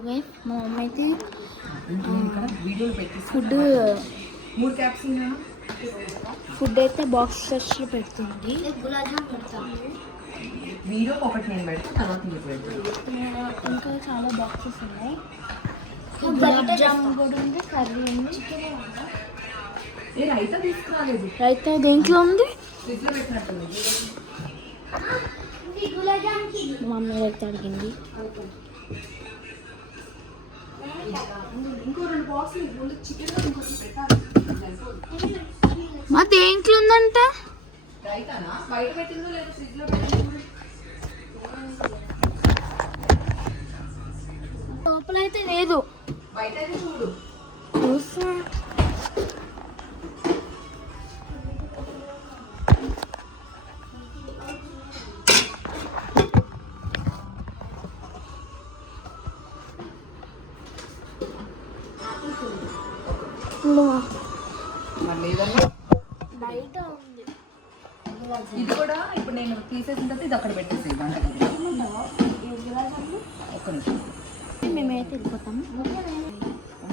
మా మమ్మీ అయితే food food అయితే బాక్సెస్ పెడుతుంది. వీడియో ఒకటి నేను పెడతా, తర్వాత మీరు పెడతాను. ఇంకా చాలా బాక్సెస్ ఉన్నాయి. గులాబ్ జామున్ కూడా ఉంది, కర్రీ ఉంది. రైతా తీసుకురాలేదు. రైతా దేంట్లో ఉంది? ఫ్రిడ్జ్లో పెట్టినట్టుంది. మా మమ్మీ అయితే అడిగింది. ఇంకో 2 బాక్సులు చికెన్ ఇంకొకటి పెట్టాలి. మా దేంట్లో ఉందంట? రైతానా బయట పెట్టిందో లేదు, ఫ్రిడ్జ్లో పెట్టిందో లోపల అయితే లేదు, బయట అయితే చూడు. చూసా బయట ఉంది. ఇది కూడా ఇప్పుడు నేను తీసేసిన తర్వాత ఇది అక్కడ పెట్టేసి వంట. ఒక్క నిమిషం మేమైతే వెళ్ళిపోతాము.